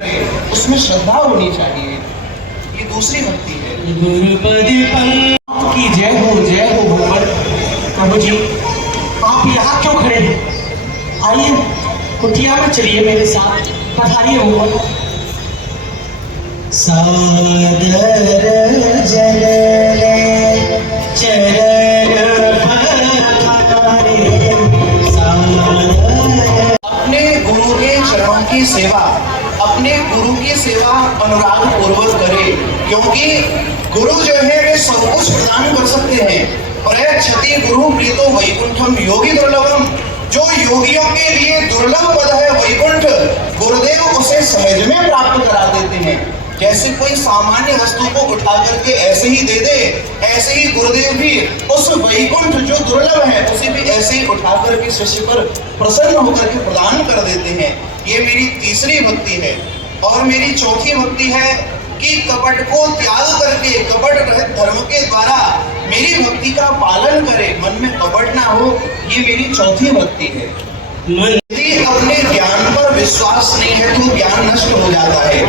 उसमें श्रद्धा होनी चाहिए। ये दूसरी भक्ति है। गुरुपद की जय हो भगवान। प्रभु जी आप यहाँ क्यों खड़े हैं? आइए कुटिया में चलिए मेरे साथ, पधारिए भगवान। सादर जलले चरण पखारे, अपने गुरु के चरणों की सेवा, अपने गुरु की सेवा अनुराग पूर्वक करे, क्योंकि गुरु जो है वे सब कुछ प्रदान कर सकते हैं। प्रयच्छति गुरु प्रीतो वैकुंठम योगी दुर्लभम। जो योगियों के लिए दुर्लभ पद है वैकुंठ, गुरुदेव उसे सहज में प्राप्त करा देते हैं। जैसे कोई सामान्य वस्तु को उठा करके ऐसे ही दे दे, ऐसे ही गुरुदेव भी उस वैकुंठ जो दुर्लभ है उसे भी ऐसे ही उठा करके शिष्य पर प्रसन्न होकर के प्रदान कर देते हैं। ये मेरी तीसरी भक्ति है। और मेरी चौथी भक्ति है कि कपट को त्याग करके कपट रहित धर्म के द्वारा मेरी भक्ति का पालन करे, मन में कपट ना हो। ये मेरी चौथी भक्ति है। यदि अपने ज्ञान पर विश्वास नहीं है तो ज्ञान नष्ट हो जाता है।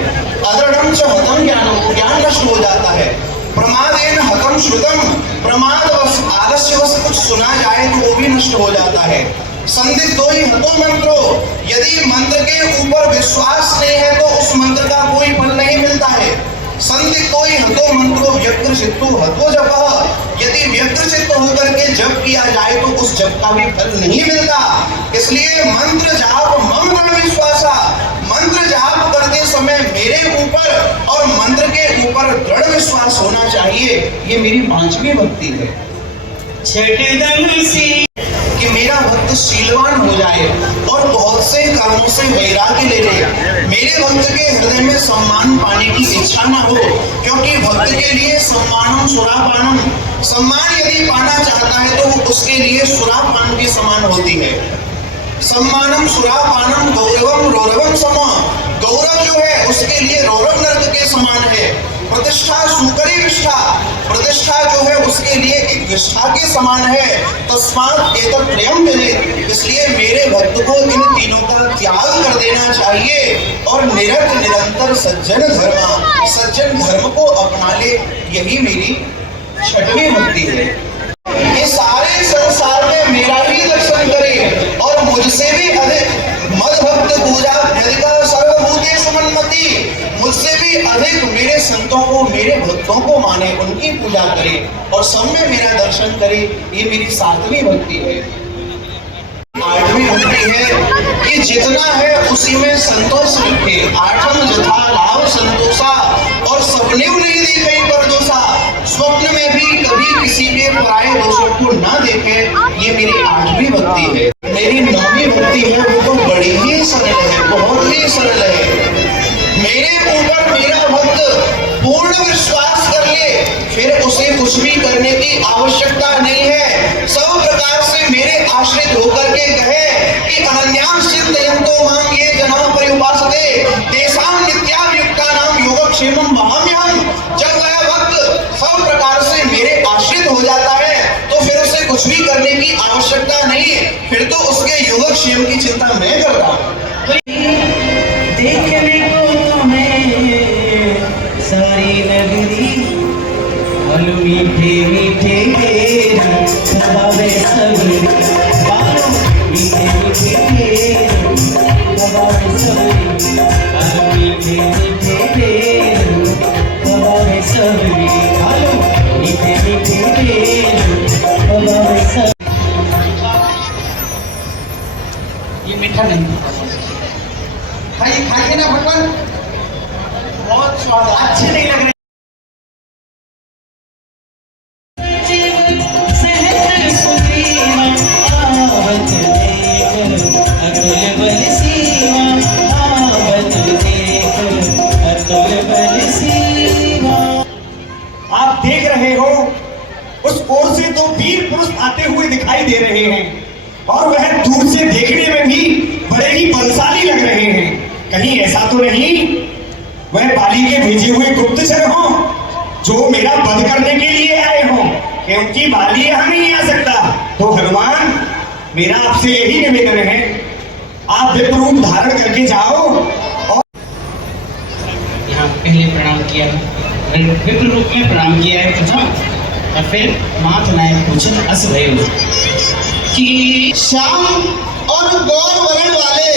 अदृढ़ं च हतं ज्ञानं, ज्ञान नष्ट हो जाता है। प्रमादेन हतं श्रुतं, प्रमादवश आलस्यवश कुछ सुना जाए तो वो भी नष्ट हो जाता है। संदिग्धो हि हतो मंत्रो, यदि मंत्र के ऊपर विश्वास नहीं है तो उस मंत्र का कोई फल नहीं मिलता है। संदिग्धो हि हतो मंत्रो व्यग्रचित्तो हतो जपः, यदि व्यग्रचित्त होकर के जप किया जाए तो उस जप का भी फल नहीं मिलता। इसलिए मंत्र जाप मम दृढ़ विश्वासा, मंत्र जाप करते समय मेरे ऊपर और मंत्र के ऊपर दृढ़ विश्वास होना चाहिए। ये मेरी पांचवी भक्ति है। कि मेरा भक्त शीलवान हो जाए और बहुत से कर्मों से वैराग्य ले ले। मेरे भक्त के हृदय में सम्मान पाने की इच्छा ना हो, क्योंकि भक्त के लिए सम्मानम सुरापानम, सम्मान यदि पाना चाहता है तो वो उसके लिए सुरापान के समान होती है। सम्मानम सुरापानम गौरवम रौरवम सम, गौरव जो है उसके लिए रौरव नर्क के समान है। प्रतिष्ठा सुकरी विष्ठा, प्रतिष्ठा जो है उसके लिए एक विष्ठा के समान है। तस्मात् एतत् त्रयम् त्यजेत्, इसलिए मेरे भक्त को इन तीनों का त्याग कर देना चाहिए और निरंतर सज्जन धर्म, सज्जन धर्म को अपना ले। यही मेरी छठवीं भक्ति है। ये सारे संसार में मेरा ही दर्शन करे और मुझसे भी अधिक मद भक्त पूजा यदिका सर्वभूतेषु मन्मति, मुझसे भी अधिक मेरे संतों को, मेरे भक्तों को माने, उनकी पूजा करे और सब में मेरा दर्शन करे। ये मेरी सातवीं भक्ति है। आठवीं भक्ति है कि जितना है उसी में संतोष रखे। आठम जथा लाभ संतोषा, और सपने नहीं देखे पर दोषा, स्वप्न में भी कभी किसी के पराये दोषों को ना देखे। ये मेरी आठवीं भक्ति है। मेरी नौवीं भक्ति है वो तो बड़ी ही सरल है, बहुत ही सरल है। मेरे ऊपर मेरा भक्त पूर्ण विश्वास कर ले, फिर उसे कुछ भी करने की आवश्यकता नहीं है। सब प्रकार से मेरे आश्रित होकर के कहे कि अनन्यास चिंतयन्तो मां ये जना पर्युपासते तेषां नित्याभियुक्तानां योगक्षेमं वहाम्यहम्। जब वह भक्त सब प्रकार से मेरे आश्रित हो जाता है तो फिर उसे कुछ भी करने की आवश्यकता नहीं, फिर तो उसके योगक्षेम की चिंता मैं करता हूँ। देखने को तुम्हें सारी नगरी, फल मीठे मीठे दबावे सबरी, बालों मीठे मीठे दबावे सबरी, फल मीठे मीठे दबावे सबरी, बालों मीठे मीठे दबावे सबरी। ये मीठा नहीं, खाइए ना भगवान, बहुत स्वाद, अच्छे नहीं लग रहे। आप देख रहे हो उस ओर से तो वीर पुरुष आते हुए दिखाई दे रहे हैं और वह दूर से देखने में भी बड़े ही बलशाली लग रहे हैं। कहीं ऐसा तो नहीं वह बाली के भेजे हुए गुप्तचर हो जो मेरा वध करने के लिए आए हो, क्योंकि बाली यहाँ नहीं आ सकता। तो हनुमान, मेरा आपसे यही निवेदन है, आप विप्र रूप धारण करके जाओ और पहले प्रणाम किया, विप्र रूप में प्रणाम किया है प्रथम, और फिर माथ नाय पूछन अस भयो कि श्याम और गौर वर्ण वाले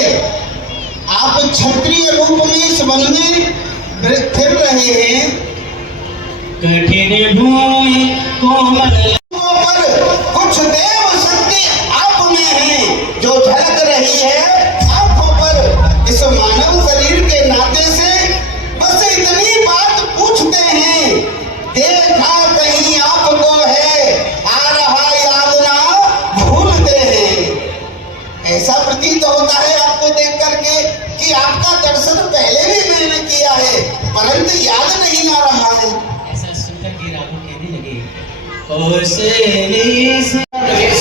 आप क्षत्रिय रूप में इस वन में फिर रहे हैं। कठिन भूमि कोमल पर कुछ देव शक्ति आप में है जो झलक रही है आंखों पर। इस मानव शरीर के नाते से बस इतनी बात पूछते हैं, देखा कहीं आपको है, आ रहा याद ना भूलते हैं। ऐसा प्रतीत होता है आपको देख करके कि आपका दर्शन पहले भी मैंने किया है, परंतु याद नहीं आ रहा है। ऐसा सुनकर के राघव कहने लगे, कौशली से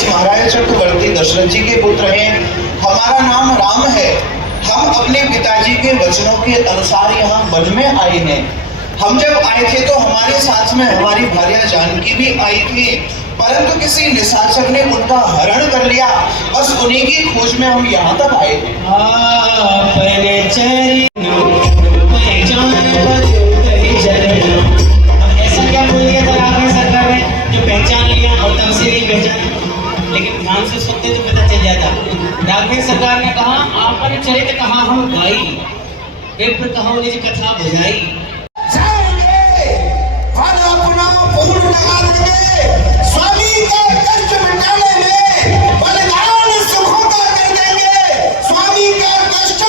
महाराज चक्रवर्ती दशरथ जी के पुत्र हैं, हमारा नाम राम है। हम अपने पिताजी के वचनों के अनुसार यहाँ वन में आए हैं। हम जब आए थे तो हमारे साथ में हमारी भार्या जानकी भी आई थी, परंतु किसी निशाचर ने उनका हरण कर लिया। बस उन्हीं की खोज में हम यहाँ तक आए थे। ऐसा क्या बोल दिया था राघव सरकार ने जो पहचान लिया और तब से नहीं पहचान, लेकिन ध्यान से सुनते तो पता चल जाता। राघव सरकार ने कहा आपन चरित कहा हम गाई, विप्र कहा निज कथा बुझाई। स्वामी का कष्ट मिटाने में बलिदान सुखों का कर देंगे। स्वामी का कष्ट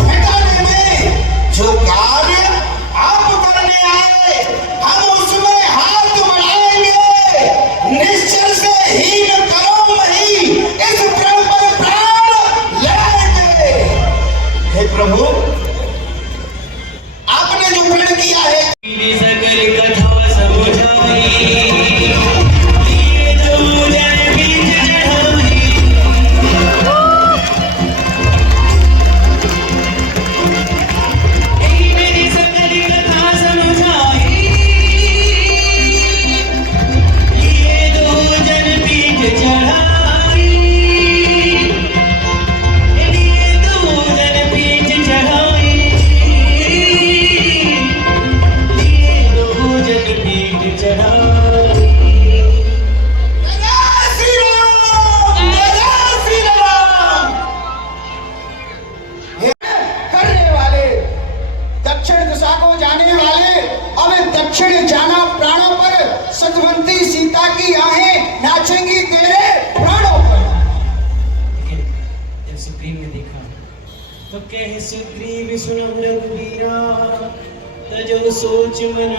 मिटाने में जो कार्य आप करने आए हम उसमें हाथ बढ़ाएंगे। निश्चर से हीन करो नहीं, इस प्रण पर प्राण लगाएंगे। हे प्रभु, आपने जो प्रण किया है दक्षिण जाना प्राणों पर, सतवंती सीता की आहें नाचेंगी तेरे प्राणों पर। लेकिन जब सुग्रीव ने देखा तो कहे सुग्रीव सुनम रघुवीरा, तजो सोच मन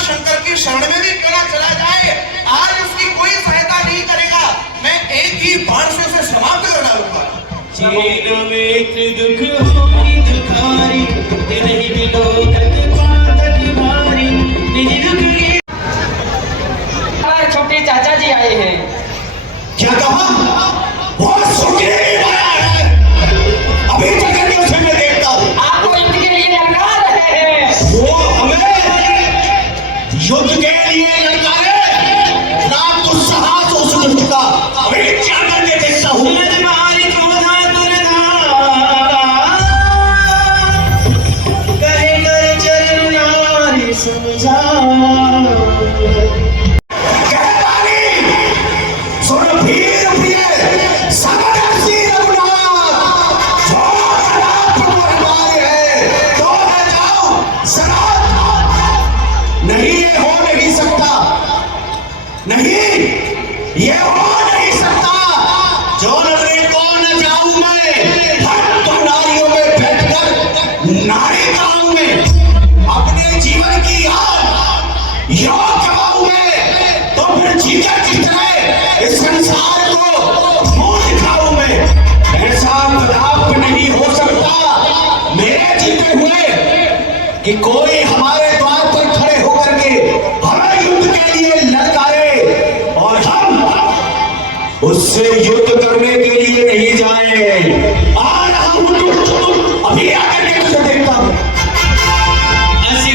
शंकर की शरण में भी क्यों ना चला जाए, आज उसकी कोई सहायता नहीं करेगा। मैं एक ही बाण से उसे समाप्त कर डालूंगा। चेन में दुख होगी दुखारी, नहीं बिलो तक पातक भारी, निज दुख की। हमारे छोटे चाचा जी आए हैं। क्या कहा? वो सुग्रीव आया है। अभी तक उसे मैं देखता हूँ। आपको इनके लिए लगा रहे हैं। वो हमें युद्ध के लिए ललकारे, रात को साहस उस दुष्ट का अभी क्या करके देखता हूँ। नहीं, ये हो नहीं सकता। जो नगरी को न जाऊं मैं, भक्त नारियों में बैठकर नारी गाऊं मैं, अपने जीवन की याद योग गवाऊं मैं, तो फिर जीता किसने इस संसार को मुंह दिखाऊं मैं। ऐसा कदाप नहीं हो सकता मेरे जीते हुए कि कोई हमारे द्वार पर खड़े होकर मुझसे युद्ध करने के लिए नहीं जाए। आ रहा हूं तुम अभी आकर के तुझे देखता हूं। ऐसी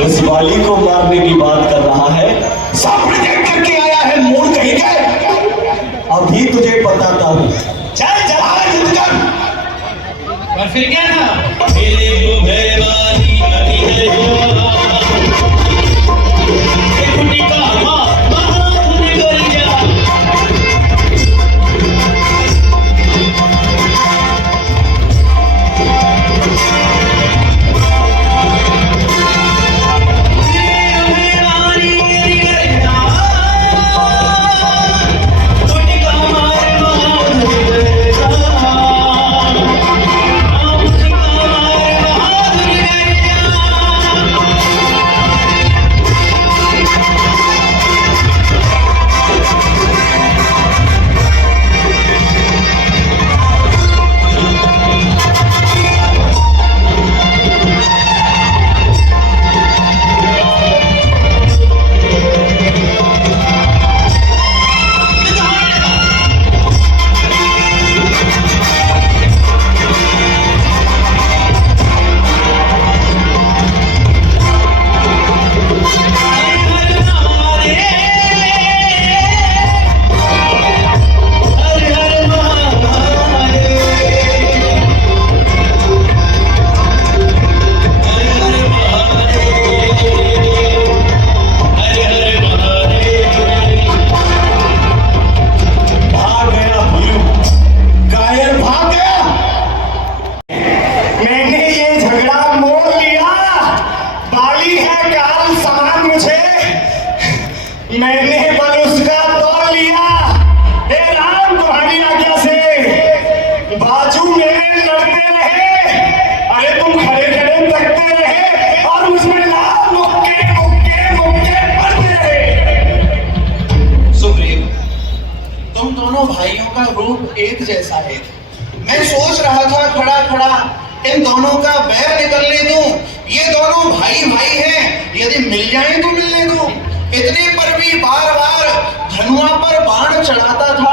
उस वाली को मारने की बात कर रहा है, सामने देख करके आया है, मोड़ कहीं गए। अभी तुझे बताता हूं। चल चला युद्ध कर। और फिर क्या था? मेरे को भैरवानी अति है कुटी का महान गोरिया। मैंने बल उसका तोड़ लिया। हे राम, तुम्हारी आज्ञा से बाजू मेरे लड़ते रहे, अरे तुम खड़े खड़े तकते रहे और उसमें लाल मुक्के मुक्के मुक्के पड़ते रहे। सुग्रीव, तुम दोनों भाइयों का रूप एक जैसा है। मैं सोच रहा था खड़ा खड़ा इन दोनों का बैर निकलने दूं। ये दोनों भाई भाई हैं, यदि मिल जाएं तो मिलने दूं। इतने पर भी बार बार धनुआ पर बाण चढ़ाता था।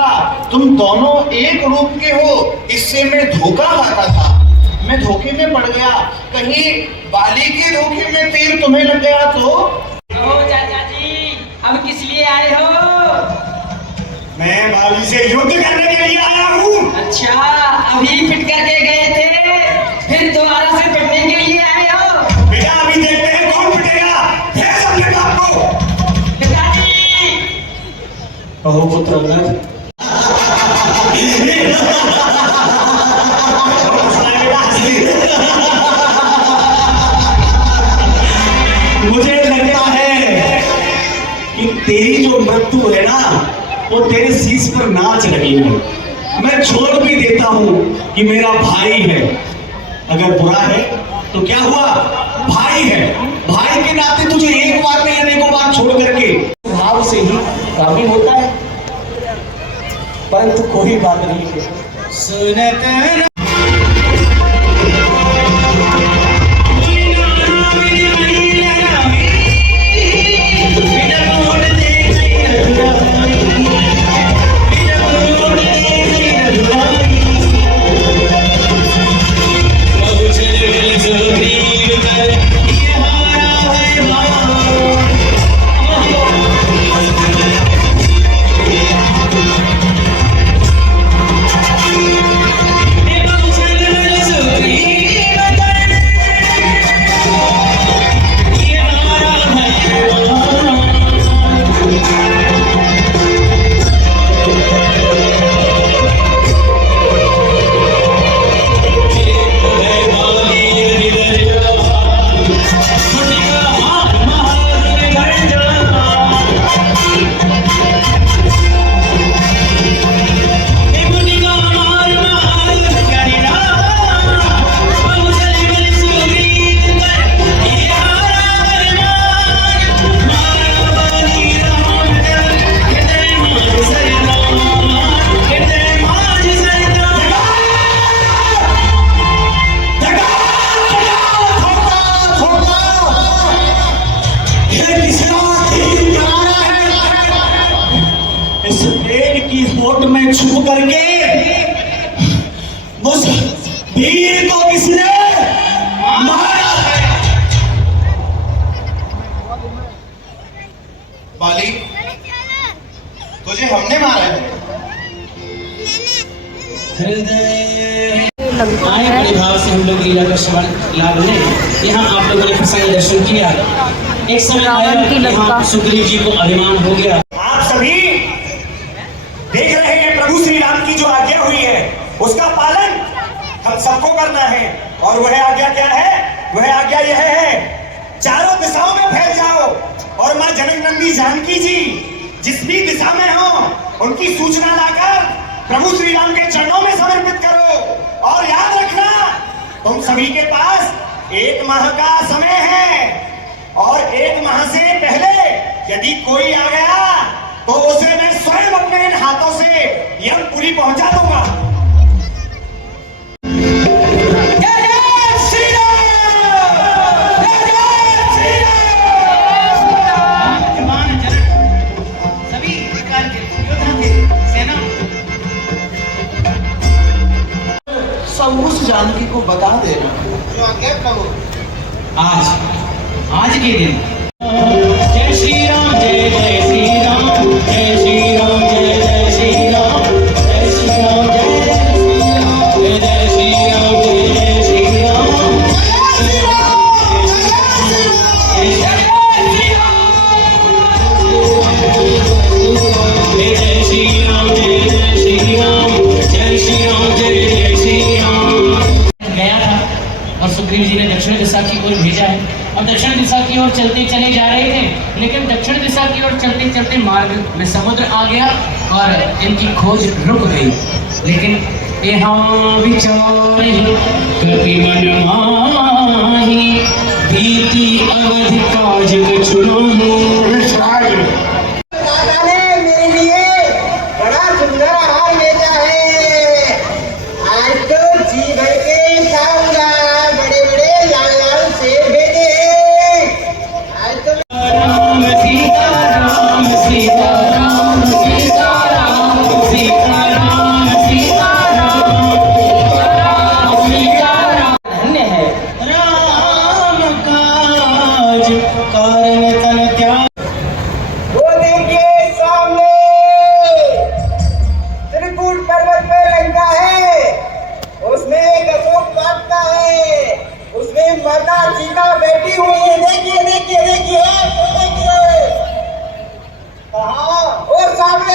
तुम दोनों एक रूप के हो, इससे मैं धोखा खाता था। मैं धोखे में पड़ गया, कहीं बाली के धोखे में तीर तुम्हें लग गया तो। ओ चाचा जी, अब किस लिए आए हो? मैं बाली से युद्ध करने के लिए आया हूँ। अच्छा, अभी पिट करके गए थे, फिर दोबारा से पिटने के लिए आए हो? बेटा, अभी देखते हैं कौन पिटेगा। भेज अपने बाप को। पिताजी, कहो पुत्र अंगद। मुझे लगता है कि तेरी जो मृत्यु है ना, वो तेरे शीश पर नाच रही है। मैं छोड़ भी देता हूं कि मेरा भाई है। अगर बुरा है तो क्या हुआ, भाई है। भाई के नाते तुझे एक बार में अनेकों बार छोड़ करके भाव से ही काफी होता है, परंतु कोई बात नहीं है। सुनत आए बड़े भाव से हम लोग लीला का सवाल लाभ लें। यहाँ आप लोगों ने प्रसंग दर्शन किया। एक समय आया कि यहाँ सुग्रीव जी को अभिमान हो गया। आप सभी देख रहे हैं प्रभु श्री राम की जो आज्ञा हुई है उसका पालन हम सबको करना है। और वह आज्ञा क्या है? वह आज्ञा यह है, चारों दिशाओं में फैल जाओ और मां जनकनंदी जानकी जी जिस भी दिशा में हो उनकी सूचना लाकर प्रभु श्री राम के चरणों में समर्पित करो। और याद रखना, तुम सभी के पास 1 माह का समय है और 1 माह से पहले यदि कोई आ गया तो उसे मैं स्वयं अपने इन हाथों से यमपुरी पहुंचा दूंगा। जय जय श्री राम! जय जय श्री राम! जवान जनक सभी प्रकार के योद्धा थे, सेना। सब उस जानकी को बता देना जो आज्ञा कहो। आज के दिन जय श्री राम, जय जय श्री राम, जय श्री राम, जय जय श्री राम, जय श्री राम, जय जय श्री राम, जय जय श्री राम, जय जय श्री राम, जय जय श्री राम, जय जय श्री राम, जय श्री राम, जय जय श्री राम। गया था और सुग्रीव जी ने दक्षिण दिशा की ओर भेजा है और दक्षिण दिशा की ओर चलते चले जा रहे थे। लेकिन दक्षिण दिशा की ओर चलते चलते मार्ग में समुद्र आ गया और इनकी खोज रुक गई। लेकिन यहाँ विचारहि कपि मन माहि, भीति अवधि काज कछु नाहि। दादा ने मेरे लिए बड़ा सुंदर हार भेजा है। आज तो जी भर के खाऊंगा। बड़े बड़े लाल लाल सेब भेजे हैं। आज तो राम सीता राम, सीता राम, सीता राम, सीता राम, सीता राम, सीता राम। धन्य है। राम काज कारण तन त्याग। वो देखिए सामने त्रिकूट पर्वत पे लंका है। उसमें एक अशोक काटता है। उसमें माता सीता बैठी हुई है। देखिए देखिए देखिए देखिए कहाँ? वो सामने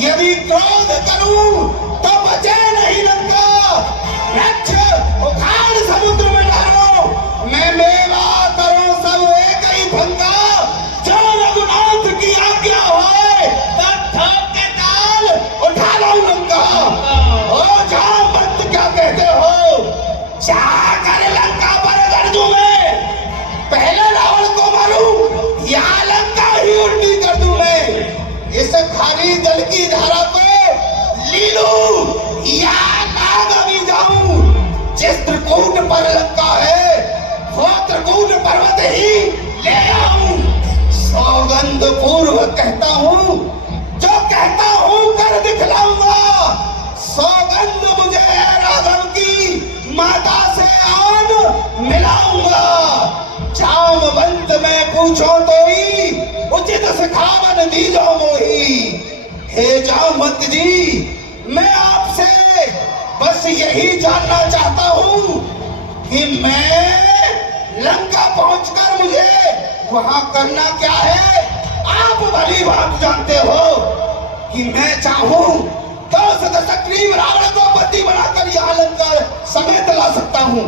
यदि क्रोध करूं तो बचे नहीं लंका। रक्ष उखाड़ समुद्र में डालो। मैं मेवा करो सब एक ही भंगा। जो रघुनाथ की आज्ञा होए तब ठोक के ताल उठा लो लंका। ओ जाओ मत क्या कहते हो? जाकर लंका पर गर्जू मैं। पहले रावण को मारूं या लंका ही उल्टी कर दूं मैं। इस खाली जल की धारा को ली लूं या नाग अभी जाऊं। जिस त्रिकूट पर लंका है वो त्रिकूट पर्वत ही ले आऊं। सौगंध पूर्वक कहता हूं, जो कहता हूं कर दिखलाऊंगा। सौगंध मुझे है राघव की माता से आन मिलाऊंगा। जामवंत में पूछो तो ही उचित सिखावन दीजो मोही। हे जामवंत जी, मैं आपसे बस यही जानना चाहता हूँ कि मैं लंका पहुंचकर मुझे वहां करना क्या है। आप भली बात जानते हो कि मैं चाहूं तो सतसक्रीव रावण को बंदी बनाकर यहाँ लंका समेत ला सकता हूँ।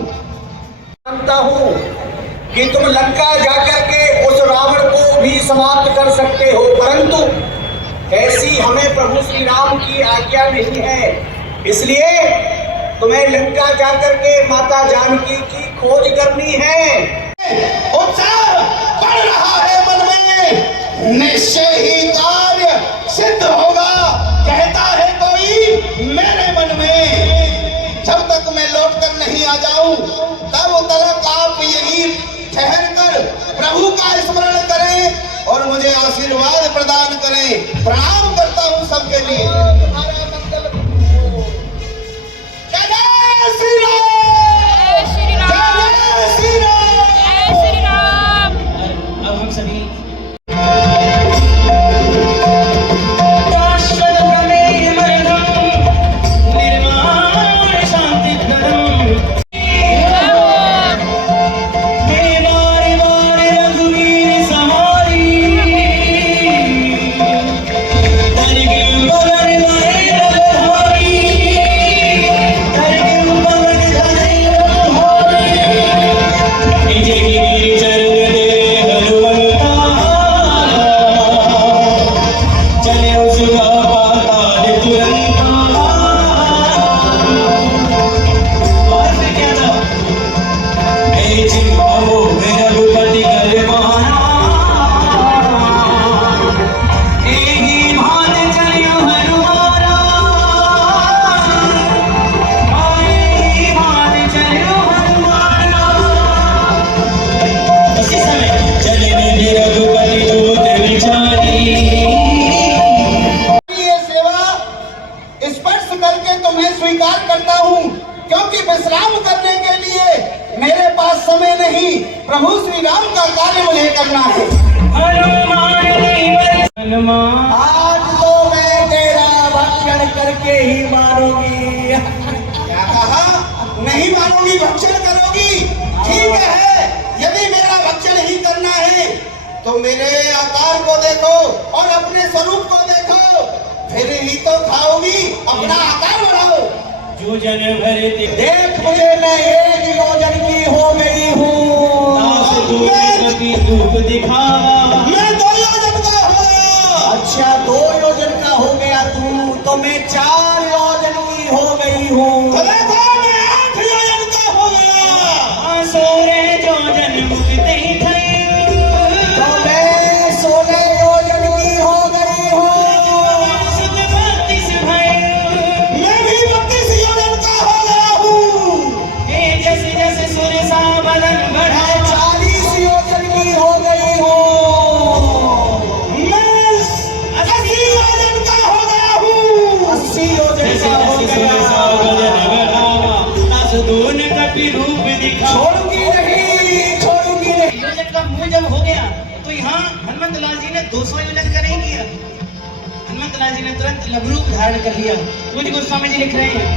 जानता हूँ कि तुम लंका जाकर के उस रावण को भी समाप्त कर सकते हो, परंतु ऐसी हमें प्रभु श्री राम की आज्ञा नहीं है। इसलिए तुम्हें लंका जाकर के माता जानकी की खोज करनी है। उत्साह बढ़ रहा है मन में, निश्चय ही कार्य सिद्ध होगा, कहता है कोई मेरे मन में। जब तक मैं लौट कर नहीं आ जाऊं तब तक आप यहीं ठहर कर प्रभु का स्मरण करें और मुझे आशीर्वाद प्रदान करें। प्रणाम करता हूं सबके लिए। तुम्हारा मंगल हो। जय श्री राम, जय श्री राम। अब हम सभी स्वीकार करता हूँ, क्योंकि विश्राम करने के लिए मेरे पास समय नहीं। प्रभु श्री राम का कार्य मुझे करना है। आज तो मैं तेरा भक्षण करके ही मारूंगी। क्या कहा? नहीं मारूंगी, भक्षण करोगी? ठीक है, यदि मेरा भक्षण ही करना है तो मेरे आकार को देखो और अपने स्वरूप को देखो, फिर ही तो खाओगी। अपना आकार बढ़ाओ। जो जन भरे देख मुझे, मैं 1 योजन की हो गई हूँ। धूप दिखावा, मैं 2 योजन का हूँ। अच्छा, 2 योजन का हो गया तू, तो मैं 4 योजन की हो गई हूँ। तो देखो, मैं 8 योजन का हो गया। सोरे जो जन मुक्ति ही थई, तो मैं 16 योजन की हो गई हूँ। मैं भी 32 योजन का हो गया हूँ। जैसे जैसे सूर्य सा बदन बढ़ा, 40 योजन की हो गई हूँ। मैं 80 योजन का हो गया हूँ। 80 योजन का हो गया। रूप दिखा, छोड़ूंगी नहीं, छोड़ूंगी नहीं। योजन का मुंह जब हो गया तो यहाँ हनुमंत लाल जी ने 200 योजन का नहीं किया। हनुमंत लाल जी ने तुरंत लघुरूप धारण कर लिया। कुछ गोस्वामी जी लिख रहे हैं,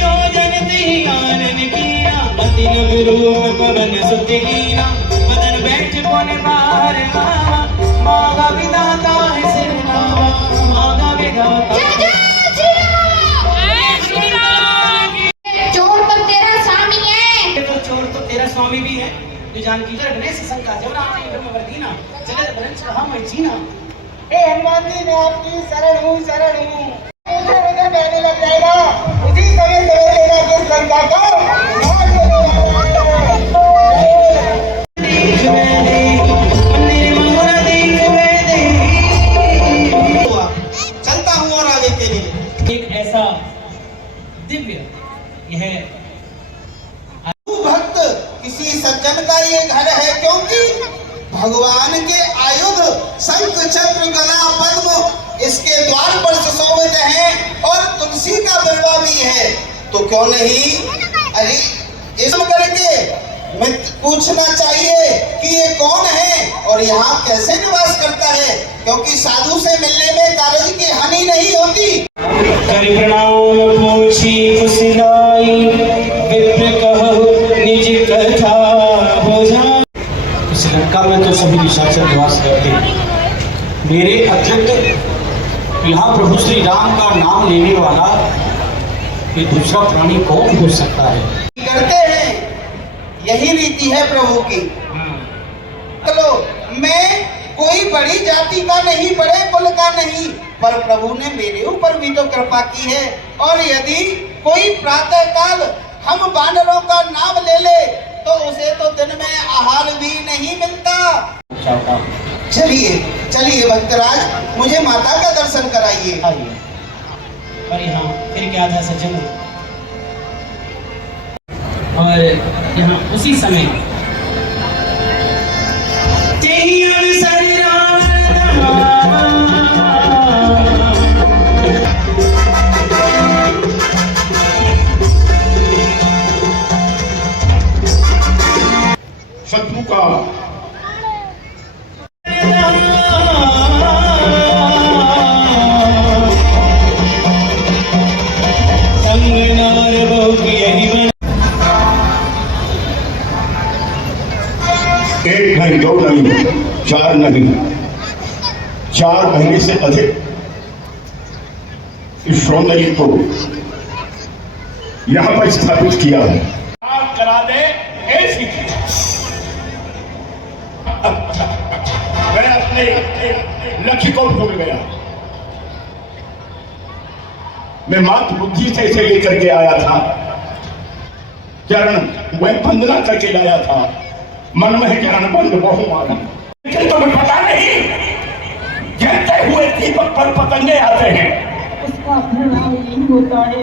योजन तिहि आनन कीना, अति लघुरूप पवन सुत लीना, बदन बैठ कोने बाहर आवा, मांगा विधाता है सिर नावा, मांगा विधाता। चोर तो तेरा स्वामी है। तो चोर तो तेरा स्वामी भी है, जो जानकी गणेश शंका जब राम ब्रह्मवर्धीना जगत वंश कहा मैं जीना। हे हनुमान जी, मैं आपकी शरण हूँ, शरण हूँ। मुझे उधर बहने लग जाएगा, उसी समय समझ लेना कि इस लंका को नाश हो जाएगा। चलता हूँ और आगे के लिए। एक ऐसा दिव्य यह भक्त किसी सज्जन का ये घर है, क्योंकि भगवान के आयुध शंख चक्र गदा पद्म इसके द्वार पर सुशोभित हैं और तुलसी का बिल्वा भी है। तो क्यों नहीं, अरे इस करके मैं पूछना चाहिए कि ये कौन है और यहाँ कैसे निवास करता है, क्योंकि साधु से मिलने में कागज की हानि नहीं होती। कर प्रणाम पूछी कुशलाई, विप्र कहु निज कथा हो जा। इस लंका में तो सभी निशाचर निवास करते हैं। मेरे अतिरिक्त यहाँ प्रभु श्री राम का नाम लेने वाला कि दूसरा प्राणी कौन हो सकता है। करते हैं, यही रीति है प्रभु की। चलो, मैं कोई बड़ी जाति का नहीं, बड़े कुल का नहीं, पर प्रभु ने मेरे ऊपर भी तो कृपा की है। और यदि कोई प्रातः काल हम वानरों का नाम ले ले तो उसे तो दिन में आहार भी नहीं मिलता। चलिए चलिए भक्तराज, मुझे माता का दर्शन कराइए। और यहाँ फिर क्या था सज्जन, और यहाँ उसी समय शत्रु का एक नहीं, दो नहीं, चार नहीं, 4 महीने से अधिक इस सौंदर्य को यहां पर स्थापित किया है। करा दे ऐसी मैं अपने लक्ष्य को भूल गया। मैं मात्र बुद्धि से इसे लेकर के आया था, चरण मैं वंदना करके लाया था, मन में चरण बंद बहु मारा, लेकिन तुम्हें पता नहीं जलते हुए दीपक पर पतंगे आते हैं। उसका परिणाम यही होता है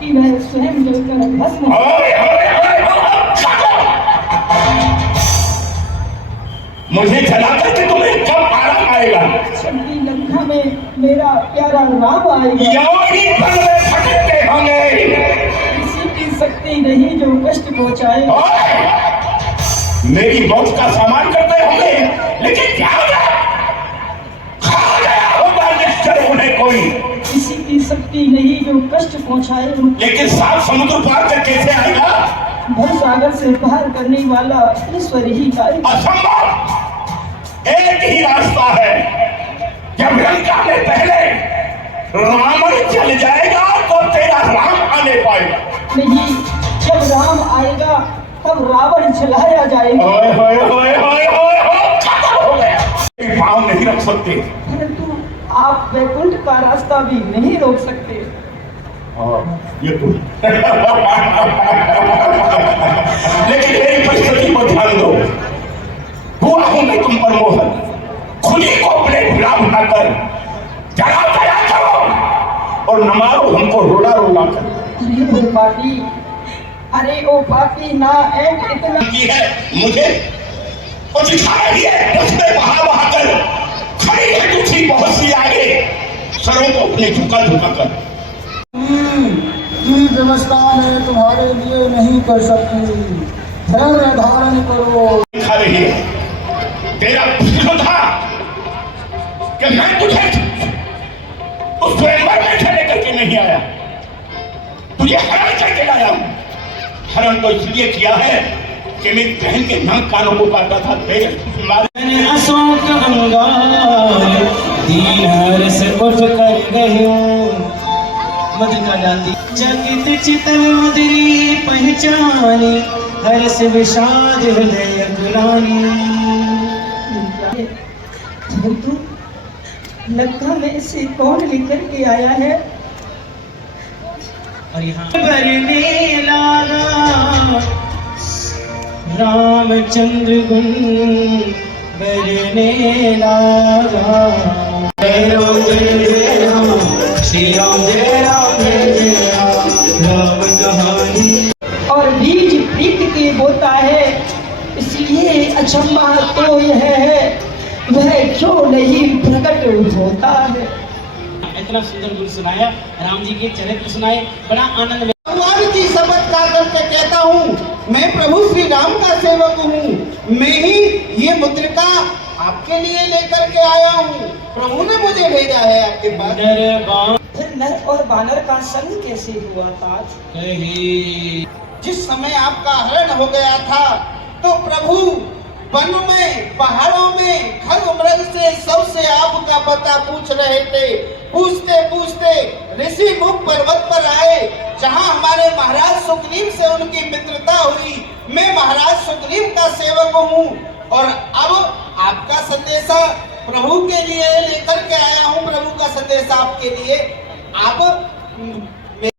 कि वह स्वयं जलकर भस्म। मुझे जला करके तुम्हें कब आराम आएगा? शक्ति लंका में मेरा प्यारा राम आएगा। यौनी बल में भटकते होंगे। किसी की शक्ति नहीं जो कष्ट पहुंचाए। मेरी मौत का सामान करते होंगे, लेकिन क्या होगा? खा गया होगा निश्चय उन्हें कोई। किसी की शक्ति नहीं जो कष्ट पहुंचाए। लेकिन सात समुद्र पार कर कैसे आएगा? भव सागर से पार करने वाला ईश्वर ही कार्य। असंभव। एक ही रास्ता है, जब लंका में पहले रावण चल जाएगा तो तेरा राम आने पाएगा। नहीं, जब राम आएगा तब रावण जलाया जाएगा। ओए होए होए होए होए खत्म हो गया। पाँव नहीं रख सकते, परंतु आप वैकुंठ का रास्ता भी नहीं रोक सकते। ये तो लेकिन मेरी परिस्थिति को ध्यान दो। हुआ हूं मैं तुम पर मोहन, खुली को अपने गुलाम बनाकर जरा दया करो और न मारो हमको रोला रोला कर। अरे ओ पापी, अरे ओ पापी, ना ऐट इतना की है मुझे और दिखा रही है, उसमें बहा बहा कर खड़ी है दूसरी बहुत सी आगे, सरों को अपने झुका झुका कर। की व्यवस्था मैं तुम्हारे लिए नहीं कर सकती, धैर्य धारण करो। दिखा रही है तेरा प्रश्न था कि मैं तुझे उस स्वयंवर में से लेकर के नहीं आया, तुझे हरण करके लाया हूं। हरण तो इसलिए किया है कि मेरी बहन के नाक कानों को काटा था तेरे अशोक अंगार दीन हर्ष उठ कर गयो मधुका डाली चकित चितल मधुरी पहचानी हर्ष विषाद हृदय अकुलानी। परंतु लंका में से कौन लेकर के आया है? और यहाँ बरने लागा रामचंद्र गुण बरने लागा। जय राम जय राम, श्री राम जय राम जय राम, राम कहानी। और बीज प्रीत के बोता है, इसलिए अचंभा तो यह है वह क्यों नहीं प्रकट होता है। इतना सुंदर गुण सुनाया, राम जी के चरित्र सुनाए, बड़ा आनंद। भगवान की शपथ खा करके कहता हूँ, मैं प्रभु श्री राम का सेवक हूँ। मैं ही ये मुद्रिका आपके लिए लेकर के आया हूँ। प्रभु ने मुझे भेजा है आपके पास। फिर नर और बानर का संग कैसे हुआ था? जिस समय आपका हरण हो गया था तो प्रभु वन में, पहाड़ों में, खग मृग से सबसे आपका पता पूछ रहे थे। पूछते पूछते ऋषि मुख पर्वत पर आए, जहां हमारे महाराज सुग्रीव से उनकी मित्रता हुई। मैं महाराज सुग्रीव का सेवक हूँ और अब आपका संदेशा प्रभु के लिए लेकर के आया हूँ। प्रभु का संदेशा आपके लिए। आप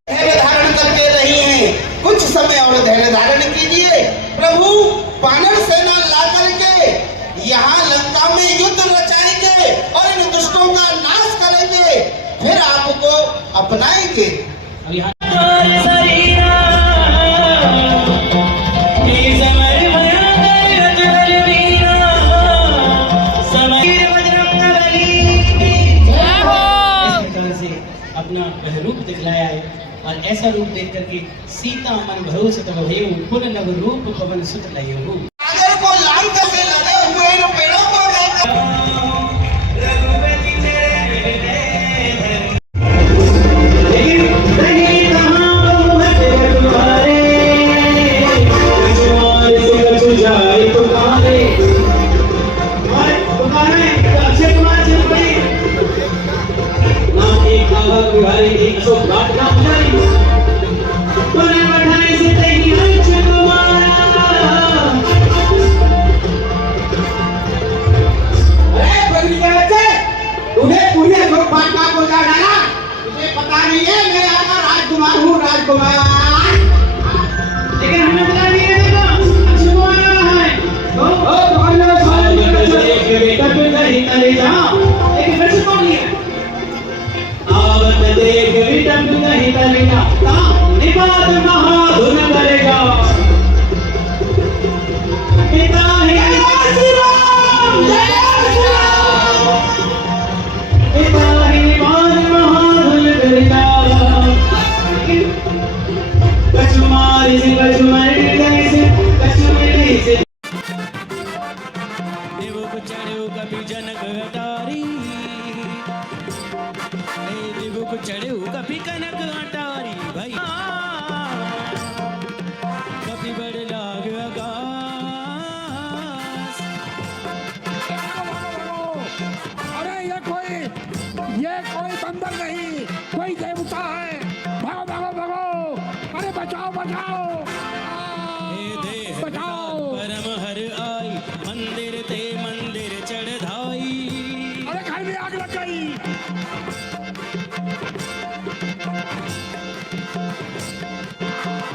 धैर्य धारण करके रही हैं, कुछ समय और धैर्य धारण कीजिए। प्रभु वानर सेना ला करके यहाँ लंका में युद्ध रचाएंगे और इन दुष्टों का नाश करेंगे, फिर आपको अपनाएंगे। अब यहाँ अपना वह रूप दिखलाया है और ऐसा रूप देख करके सीता मन भरोसे तब भय पुन नव रूप पवन सुत लय हो। सागर को लांग करके लगे हुए इन पेड़ों को ये कोई बंदर नहीं, कोई देवता है। भागो भागो भागो, अरे बचाओ बचाओ बचाओ। परम हर आई, मंदिर ते मंदिर चढ़ धाई। अरे घर में आग लग गई।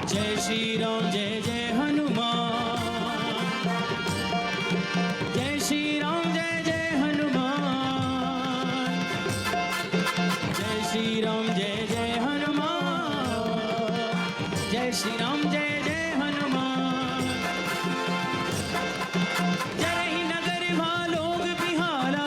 जय श्री राम जय जय हनुमान, जय श्री राम जय जय हनुमान, जय श्री राम जय जय हनुमान, जय श्री राम जय जय हनुमान। जय ही नगर भालोग बिहारा,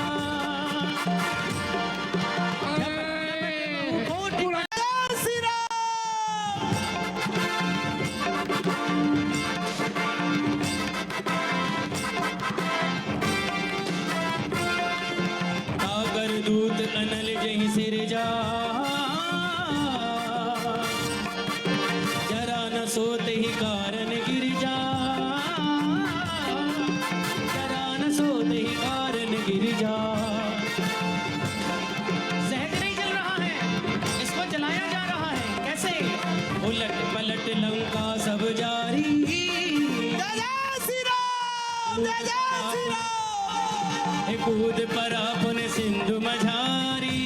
दूत अनल जही सिर जा, जरा न सोते ही कारण गिर जा, जरा न सोते ही कारण गिर जा। सहज नहीं चल रहा है, इसको चलाया जा रहा है कैसे? उलट पलट लंका सब जारी, कूद परा पुन सिंधु मझारी।